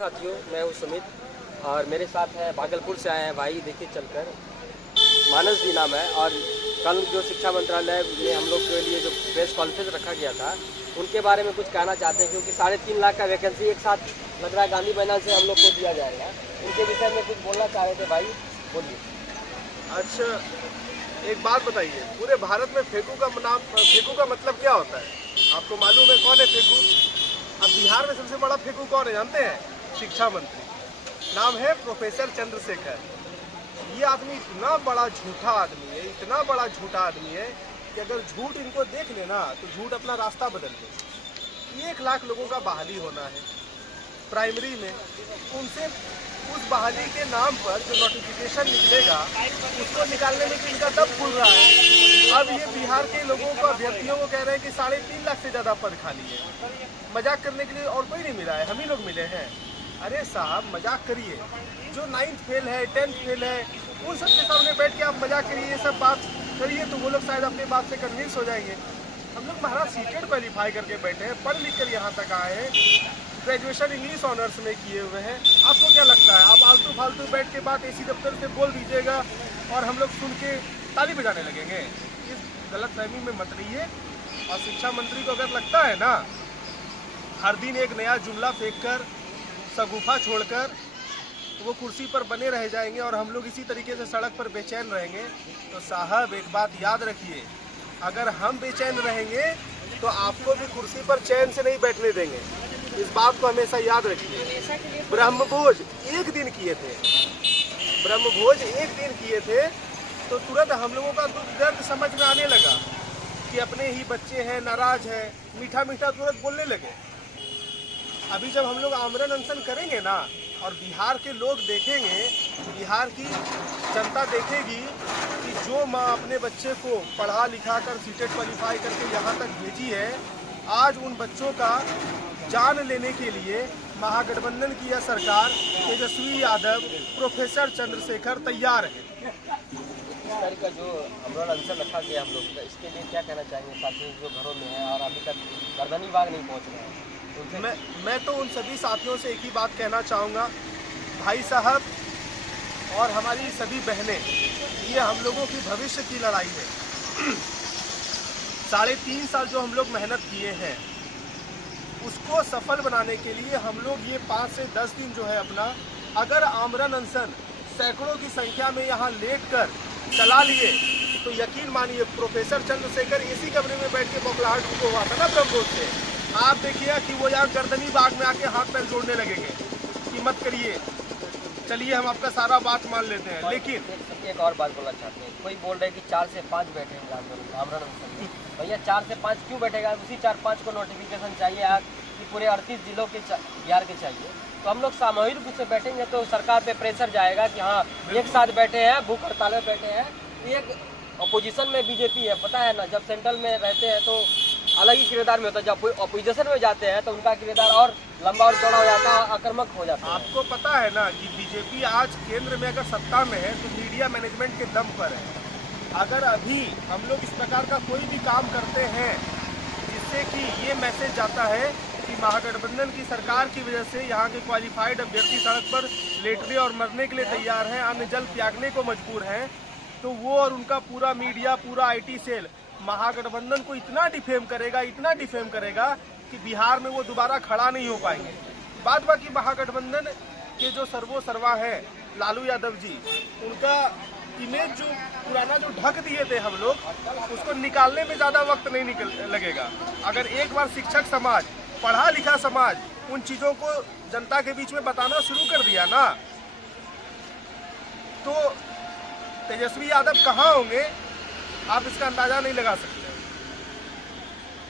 साथियों, मैं हूँ सुमित और मेरे साथ है भागलपुर से आए हैं भाई। देखिए चलकर मानस जी नाम है। और कल जो शिक्षा मंत्रालय में हम लोग के लिए जो प्रेस कॉन्फ्रेंस रखा गया था उनके बारे में कुछ कहना चाहते हैं, क्योंकि 3.5 लाख का वैकेंसी एक साथ लग रहा है गांधी मैदान से हम लोग को दिया जाएगा। उनके विषय में कुछ बोलना चाह रहे थे भाई, बोलिए। अच्छा, एक बात बताइए, पूरे भारत में फेकू का मतलब क्या होता है? आपको मालूम है कौन है फेकू? अब बिहार में सबसे बड़ा फेकू कौन है जानते हैं? शिक्षा मंत्री। नाम है प्रोफेसर चंद्रशेखर। ये आदमी इतना बड़ा झूठा आदमी है, इतना बड़ा झूठा आदमी है कि अगर झूठ इनको देख लेना तो झूठ अपना रास्ता बदल दे। 1 लाख लोगों का बहाली होना है प्राइमरी में। उनसे उस बहाली के नाम पर जो नोटिफिकेशन निकलेगा उसको निकालने में इनका दम खुल रहा है। अब ये बिहार के लोगों को, अभ्यर्थियों को कह रहे हैं कि 3.5 लाख से ज़्यादा पद खाली है। मजाक करने के लिए और कोई नहीं मिला है, हम ही लोग मिले हैं। अरे साहब, मजाक करिए। जो 9th फेल है, 10th फेल है, उन सब के सामने बैठ के आप मजाक करिए, ये सब बात करिए तो वो लोग शायद अपनी बात से कन्विंस हो जाएंगे। हम लोग महाराज सीटेट क्वालिफाई करके बैठे हैं, पढ़ लिख कर यहाँ तक आए हैं, ग्रेजुएशन इंग्लिश ऑनर्स में किए हुए हैं। आपको क्या लगता है आप आलतू फालतू बैठ के बात एसी दफ्तर से बोल दीजिएगा और हम लोग सुन के ताली बजाने लगेंगे? इस गलत फहमी में मत रहिए। और शिक्षा मंत्री को अगर लगता है ना हर दिन एक नया जुमला फेंक कर, शगुफा छोड़कर वो कुर्सी पर बने रह जाएंगे और हम लोग इसी तरीके से सड़क पर बेचैन रहेंगे, तो साहब एक बात याद रखिए, अगर हम बेचैन रहेंगे तो आपको भी कुर्सी पर चैन से नहीं बैठने देंगे। इस बात को हमेशा याद रखिए। ब्रह्मभोज एक दिन किए थे, ब्रह्मभोज एक दिन किए थे तो तुरंत हम लोगों का दुख दर्द समझ में आने लगा कि अपने ही बच्चे हैं, नाराज हैं, मीठा मीठा तुरंत बोलने लगे। अभी जब हम लोग आमरण अनशन करेंगे ना और बिहार के लोग देखेंगे, बिहार की जनता देखेगी कि जो माँ अपने बच्चे को पढ़ा लिखा कर सीटेट क्वालिफाई करके यहाँ तक भेजी है, आज उन बच्चों का जान लेने के लिए महागठबंधन की यह सरकार, तेजस्वी यादव, प्रोफेसर चंद्रशेखर तैयार है। इस तरह का जो आमरण अनशन रखा गया हम लोग का, इसके लिए क्या कहना चाहेंगे साथियों जो घरों में हैं और अभी तक गर्दनी बाग नहीं पहुँच रहे हैं? मैं तो उन सभी साथियों से एक ही बात कहना चाहूँगा, भाई साहब और हमारी सभी बहनें, ये हम लोगों की भविष्य की लड़ाई है। 3.5 साल जो हम लोग मेहनत किए हैं उसको सफल बनाने के लिए हम लोग ये 5 से 10 दिन जो है अपना, अगर आमरण अनशन सैकड़ों की संख्या में यहाँ लेट कर चला लिए तो यकीन मानिए प्रोफेसर चंद्रशेखर इसी कमरे में बैठ के बौखलाहट उनको हुआ था ना ब्रह्मभोज से, आप देखिए कि वो यहाँ गर्दनी बाग में आके हाथ पैर जोड़ने लगेंगे कि मत करिए, चलिए हम आपका सारा बात मान लेते हैं। लेकिन एक और बात बोलना चाहते हैं, कोई बोल रहे हैं कि 4 से 5 बैठेंगे आमरण अनशन में। भैया 4 से 5 क्यों बैठेगा? उसी 4-5 को नोटिफिकेशन चाहिए आज कि पूरे 38 जिलों के बिहार के चाहिए, तो हम लोग सामूहिक रूप से बैठेंगे तो सरकार पे प्रेशर जाएगा कि हाँ एक साथ बैठे हैं, भूख हड़ताल में बैठे हैं। एक अपोजिशन में बीजेपी है, पता है ना, जब सेंट्रल में रहते हैं तो अलग ही किरदार में होता है, जब अपोजिशन में जाते हैं तो उनका किरदार और लंबा और चौड़ा हो जाता है, आक्रामक हो जाता है। आपको पता है ना कि बीजेपी आज केंद्र में अगर सत्ता में है तो मीडिया मैनेजमेंट के दम पर है। अगर अभी हम लोग इस प्रकार का कोई भी काम करते हैं जिससे कि ये मैसेज जाता है कि महागठबंधन की सरकार की वजह से यहाँ के क्वालिफाइड अभ्यर्थी सड़क पर लेटने और मरने के लिए तैयार हैं, अन्न जल त्यागने को मजबूर हैं, तो वो और उनका पूरा मीडिया, पूरा IT सेल महागठबंधन को इतना डिफेम करेगा कि बिहार में वो दोबारा खड़ा नहीं हो पाएंगे। बात बाकी महागठबंधन के जो सर्वा है लालू यादव जी, उनका इमेज जो पुराना जो ढक दिए थे हम लोग, उसको निकालने में ज़्यादा वक्त नहीं लगेगा। अगर एक बार शिक्षक समाज, पढ़ा लिखा समाज उन चीज़ों को जनता के बीच में बताना शुरू कर दिया ना, तो तेजस्वी यादव कहाँ होंगे आप इसका अंदाजा नहीं लगा सकते।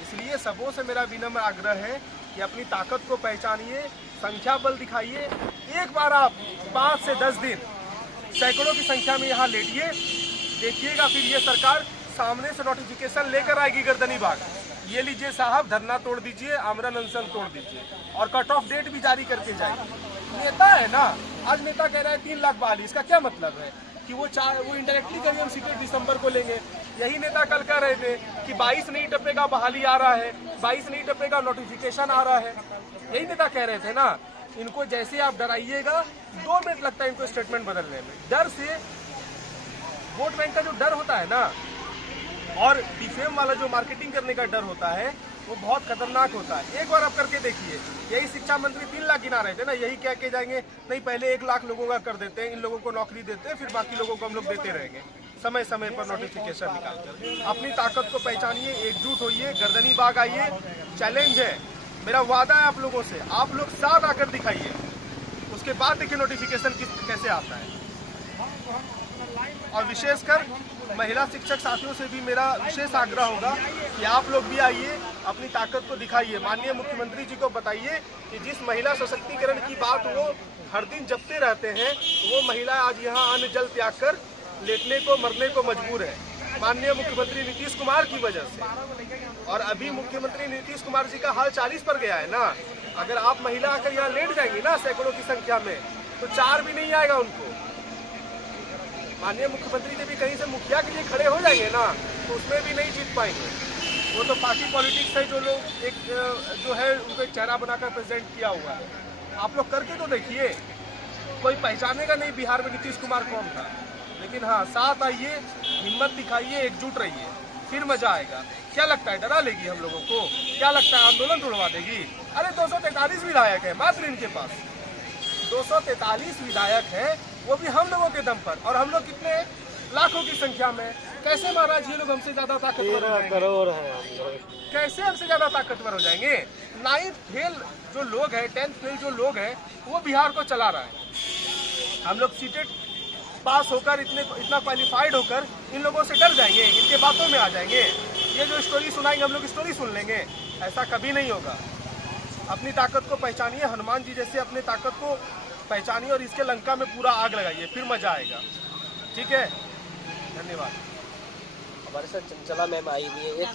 इसलिए सबों से मेरा विनम्र आग्रह है कि अपनी ताकत को पहचानिए, संख्या बल दिखाइए। एक बार आप 5 से 10 दिन सैकड़ों की संख्या में यहाँ लेटिए, देखिएगा फिर ये सरकार सामने से नोटिफिकेशन लेकर आएगी गर्दनी बाग। ये लीजिए साहब, धरना तोड़ दीजिए, आमरण अनशन तोड़ दीजिए और कट ऑफ डेट भी जारी करके जाएगी। नेता है ना, आज नेता कह रहा है 3 लाख बहाली, इसका क्या मतलब है कि वो इंडायरेक्टली करिए हम सीटेट दिसंबर को लेंगे। यही नेता कल कह रहे थे कि 22 नहीं टपेगा बहाली आ रहा है, 22 नहीं टपेगा नोटिफिकेशन आ रहा है, यही नेता कह रहे थे ना। इनको जैसे आप डराइएगा 2 मिनट लगता है इनको स्टेटमेंट बदलने में। डर से, वोट बैंक का जो डर होता है ना, और डिफेम वाला जो मार्केटिंग करने का डर होता है, वो बहुत खतरनाक होता है। एक बार आप करके देखिए, यही शिक्षा मंत्री 3 लाख गिना रहे थे ना, यही कह के जाएंगे नहीं पहले 1 लाख लोगों का कर देते हैं, इन लोगों को नौकरी देते हैं, फिर बाकी लोगों को हम लोग देते रहेंगे समय समय पर नोटिफिकेशन निकालकर। अपनी ताकत को पहचानिए, एकजुट होइए, गर्दनी बाग आइए। चैलेंज है, मेरा वादा है आप लोगों से, आप लोग साथ आकर दिखाइए, उसके बाद देखिए नोटिफिकेशन कैसे आता है। और विशेषकर महिला शिक्षक साथियों से भी मेरा विशेष आग्रह होगा कि आप लोग भी आइए, अपनी ताकत को दिखाइए। माननीय मुख्यमंत्री जी को बताइए कि जिस महिला सशक्तिकरण की बात वो हर दिन जपते रहते हैं, वो महिला आज यहाँ अन्न जल त्याग कर लेटने को मरने को मजबूर है माननीय मुख्यमंत्री नीतीश कुमार की वजह से। और अभी मुख्यमंत्री नीतीश कुमार जी का हाल 40 पर गया है ना। अगर आप महिला आकर यहाँ लेट जाएंगी ना सैकड़ों की संख्या में, तो 4 भी नहीं आएगा उनको। माननीय मुख्यमंत्री जी भी कहीं से मुखिया के लिए खड़े हो जाएंगे ना, तो उसमें भी नहीं जीत पाएंगे। वो तो पार्टी पॉलिटिक्स है, जो लोग एक जो है उनको एक चेहरा बनाकर प्रेजेंट किया हुआ है। आप लोग करके तो देखिए, कोई पहचानेगा नहीं बिहार में नीतीश कुमार कौन था। लेकिन हाँ, साथ आइए, हिम्मत दिखाइए, एकजुट रहिए, फिर मजा आएगा। क्या लगता है डरा लेगी हम लोगों को? क्या लगता है आंदोलन तोड़वा देगी? अरे 243 विधायक है मात्र इनके पास, 243 विधायक है, वो भी हम लोगों के दम पर। और हम लोग कितने लाखों की संख्या में। कैसे महाराज ये लोग हमसे ज्यादा ताकतवर हो जाएंगे? करोड़ है हम लोग। कैसे हमसे ज्यादा ताकतवर हो जाएंगे? 9th फेल जो लोग हैं, 10th फेल जो लोग हैं, वो बिहार को चला रहा है। हम लोग सीटेट पास होकर इतना क्वालिफाइड होकर इन लोगों से डर जाएंगे, इनके बातों में आ जाएंगे। ये जो स्टोरी सुनाएंगे हम लोग स्टोरी सुन लेंगे, ऐसा कभी नहीं होगा। अपनी ताकत को पहचानिए, हनुमान जी जैसे अपनी ताकत को पहचानिए और इसके लंका में पूरा आग लगाइए, फिर मजा आएगा। ठीक है, धन्यवाद। हमारे साथ चंचला मैम आई हुई है, एक